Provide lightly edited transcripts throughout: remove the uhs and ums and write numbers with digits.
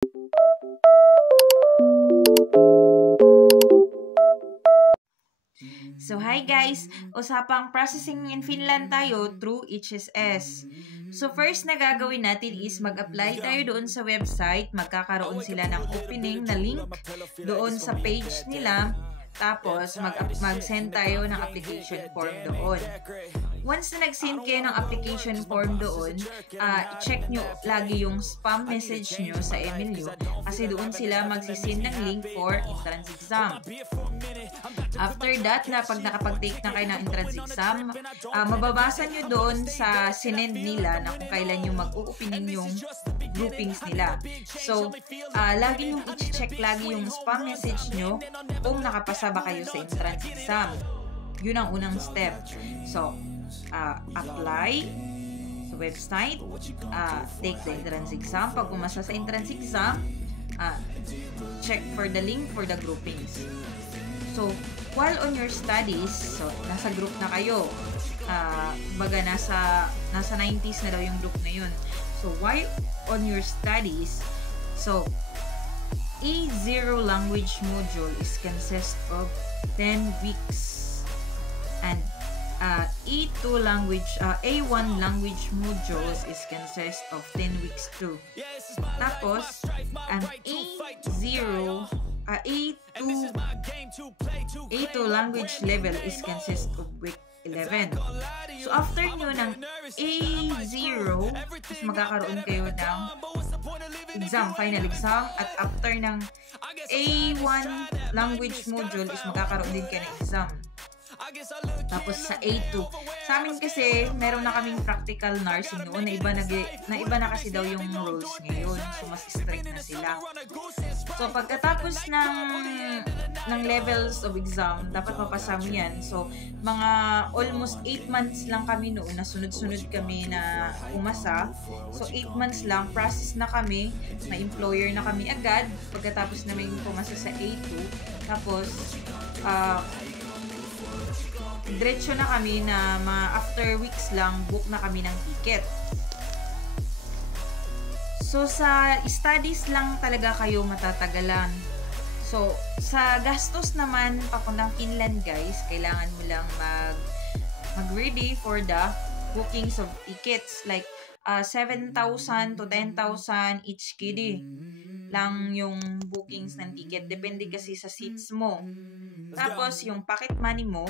So, hi guys! Usapang processing in Finland tayo through HSS. So, first na gagawin natin is mag-apply tayo doon sa website. Magkakaroon sila ng opening na link doon sa page nila. Tapos, mag-send tayo ng application form doon. Once na nag-send kayo ng application form doon, check nyo lagi yung spam message nyo sa email nyo kasi doon sila magsisend ng link for entrance exam. After that, pag nakapag-take na kayo ng entrance exam, mababasa nyo doon sa sinend nila na kung kailan nyo mag-opening yung groupings nila. So, lagi nyo i-check lagi yung spam message nyo kung nakapasa ba kayo sa entrance exam. Yun ang unang step. So, apply sa website, take the entrance exam. Pag pumasa sa entrance exam, check for the link for the groupings. So, while on your studies, so nasa group na kayo, baga nasa 90s na daw yung group na yun. So, while on your studies, so A0 language module is consist of 10 weeks and A1 language modules is consist of 10 weeks too. Tapos, ang A2 language level is consist of week 11. So, after nyo ng A0, is magkakaroon kayo ng exam, final exam, at after ng A1 language module is magkakaroon din kayo ng exam. Tapos sa A2. Sa amin kasi, meron na kaming practical nursing noon na iba na kasi daw yung rules ngayon. So, mas strict na sila. So, pagkatapos ng levels of exam, dapat mapasa mo yan. So, mga almost 8 months lang kami noon na sunod-sunod kami na umasa. So, 8 months lang, process na kami. May employer na kami agad. Pagkatapos na may pumasa sa A2. Tapos, diretso na kami na mga after weeks lang, book na kami ng ticket. So, sa studies lang talaga kayo matatagalan. So, sa gastos naman, papuntang Finland guys, kailangan mo lang mag-ready for the bookings of tickets. Like, 7,000 to 10,000 each KD lang yung bookings ng ticket. Depende kasi sa seats mo. Tapos, yung pocket money mo,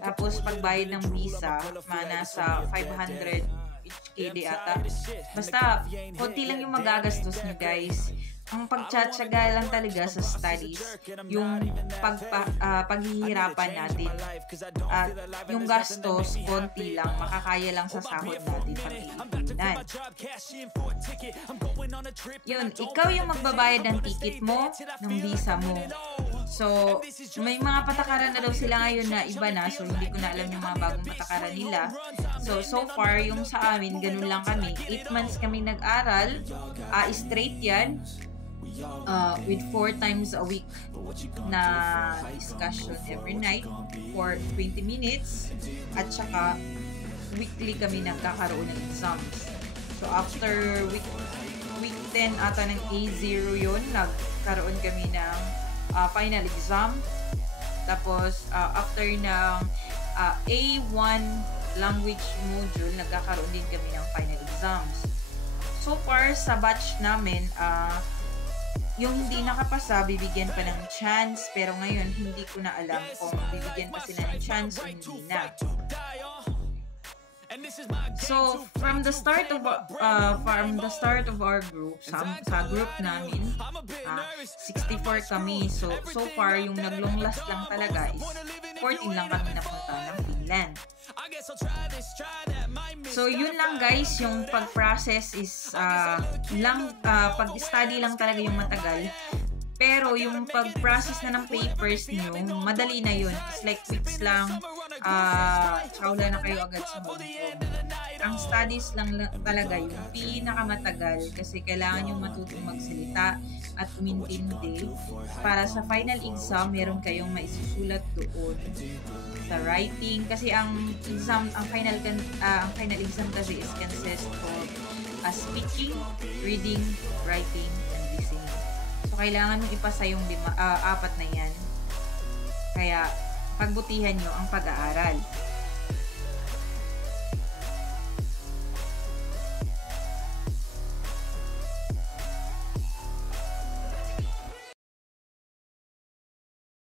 tapos pagbayad ng visa, nasa 500 each KD ata. Basta, konti lang yung magagastos nyo guys. Ang pagtsatsaga lang talaga sa studies, yung paghihirapan natin. At yung gastos, konti lang, makakaya lang sa sahod natin pag-iipunan. Yun, ikaw yung magbabayad ng ticket mo, ng visa mo. So, may mga patakaran na daw sila ngayon na iba na. So, hindi ko na alam yung mga bagong patakaran nila. So far, yung sa amin, ganun lang kami. 8 months kami nag-aral. Straight yan. With 4 times a week na discussion every night for 20 minutes. At saka, weekly kami nagkakaroon ng exams. So, after week 10 ata ng A0 yun, nagkaroon kami ng final exam. Tapos, after ng A1 language module, nagkakaroon din kami ng final exams. So far, sa batch namin, yung hindi nakapasa, bibigyan pa ng chance. Pero ngayon, hindi ko na alam kung bibigyan pa sila ng chance o hindi na. So, from the start of our group, sa group namin, 64 kami. So far, yung nag-long last lang talaga is 14 lang kami napunta ng Finland. So, yun lang guys, yung pag-process is pag-study lang talaga yung matagal. Pero yung pag-process na ng papers nyo, madali na yun. It's like weeks lang. Tsaka wala na kayo agad sa home. Ang studies lang talaga yung pinakamatagal kasi kailangan yung matutong magsalita at umintindi. Para sa final exam, meron kayong maisusulat doon sa writing. Kasi ang final exam kasi is consist of speaking, reading, writing, and listening. So, kailangan mong ipasa yung 4 na yan. Kaya, pagbutihan nyo ang pag-aaral.